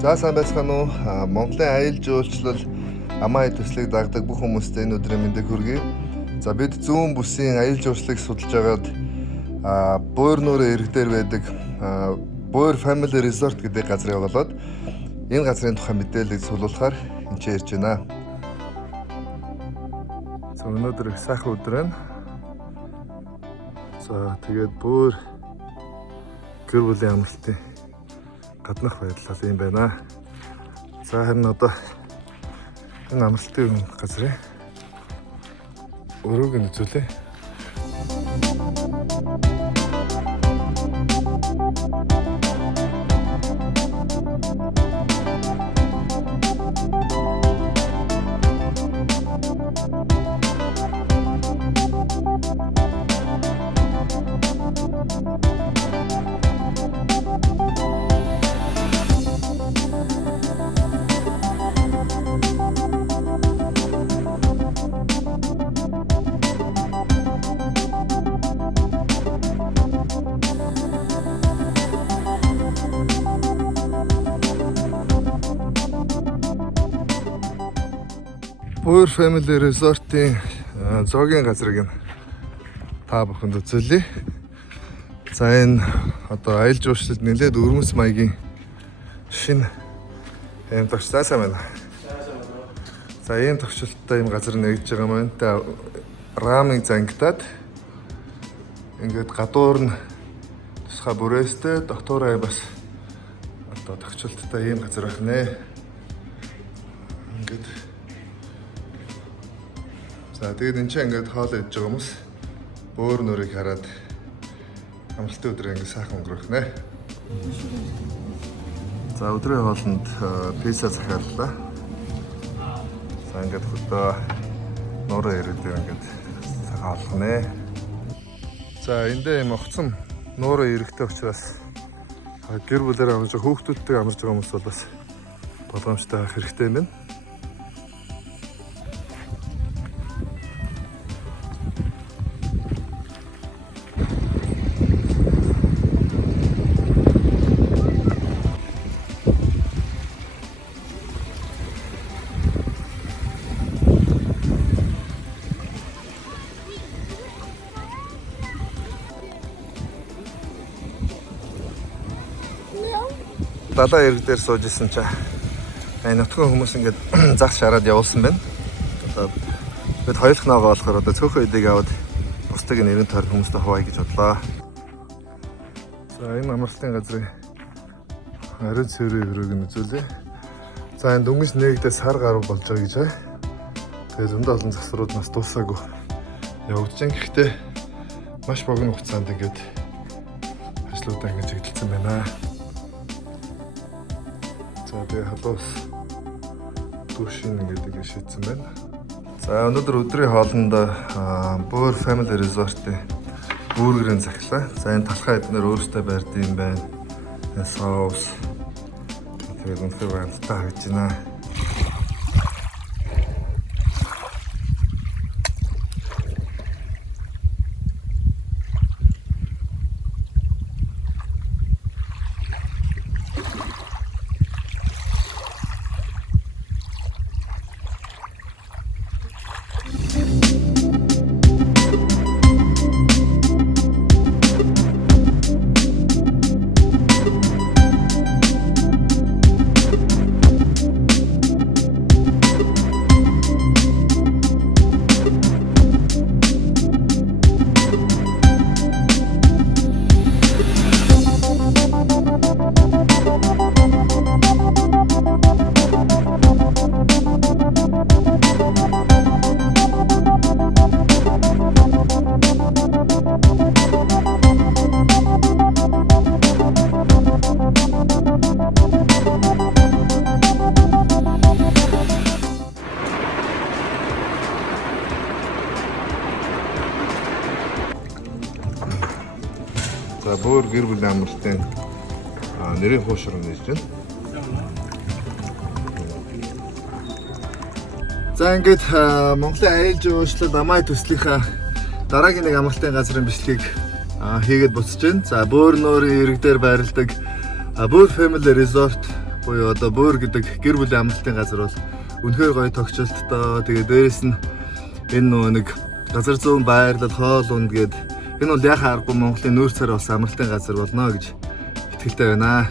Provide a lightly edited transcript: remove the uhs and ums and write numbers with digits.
За сайн байцгаана уу? Монголын аялал жуулчлал амаа төслийг дагдаг бүх хүмүүстээ энэ өдрийн мэндийг хүргэе. За бид зүүн бүсийн аялал жуулчлалыг судалж байгаад Буур нуурын ирэг дээр байдаг Буур Family Resort гэдэг газрыг оголоод энэ газрын тухай мэдээллийг суулгахаар энд ирж байна. За өнөөдөр их сайхан өдөр байна. За тэгээд Буур гэр бүлийн амралтын гаднах байдлал юм байна. За харин одоо энэ амралтын газрын өрөөг нь үзүүлээ. Буур Family Resort-ийн зоогийн газрыг та бүхэнд үзүүлье. За энэ одоо аялал жуулчлалд нэлээд өрмөс маягийн шинэ юм тогтсон байна. За ийм тогтчлолттой юм газар нэгж байгаа маань та рамыг зангидаад ингээд гадуур нь тусгай бүрээстэй доктороо бас одоо тогтчлолттой ийм газар байна. Ингээд за тэгээд энэ чинь ингээд хоол идж байгаа хүмүүс Буур нуурыг хараад амралтын өдрөө ингээд сайхан өнгөрөх нэ. За өдрийн хоолнд пицца захиаллаа. За ингээд хөдөө нуурын ирээдүйн ингээд сайхан олох нэ. За эндээ юм огцом нуурын иргэтэй учраас гэр бүлээр амарч хүүхдүүдтэй амарч байгаа хүмүүс бол бас боломжтой байх хэрэгтэй юм байна. Далаа ирэг дээр сууж исэн чинь нутгийн хүмүүс ингээд загс шараад явуулсан байна. Одоо бид хоёулах наага болохоор одоо цөөхөн эдийг аваад бусдыг нэрэн тойр хүмүүстэй хуваая гэж бодлоо. За энэ амралтын газрын ариун цэврийн өрөөг нь үзүүлээ. За энэ дөнгөж нэгдээ сар гаруй болж байгаа гэж байна. Тэгээд зөндөө олон засварууд нас дуусаагүй явагдаж байна. Гэхдээ маш богино хугацаанд ингээд ажлуудаа ингээд чиглэлсэн байна. За тэгээ халуус душин гэдэг шийдсэн байна. За өнөөдөр өдрийн хоолнд Буур Family Resort-ийн бүүргэрийн захилаа. За энэ талхаа эднэр өөрөөсөө барьд юм байна. Соус. Тэгээд үнэхээр баяртай харагдаж байна. За Буур гэр бүлийн амралтын нэрийн хуушрын нэрж байна. За ингээд Монголын аялал жуулчлал амаа төслийнхаа дараагийн нэг амралтын газрын бичлэгийг хийгээд буцаж байна. За Буур нуурын ирэг дээр байрладаг Буур Family Resort буюу одоо буур гэдэг гэр бүлийн амралтын газар бол үнэхээр гоё тогтчлолттой. Тэгээ дээрэс нь энэ нөгөө нэг газар зүүн байрлал, хоол унд гээд энэ бол яхаа аргагүй Монголын нүүр царай болсон амралтын газар болно гэж итгэлтэй байна.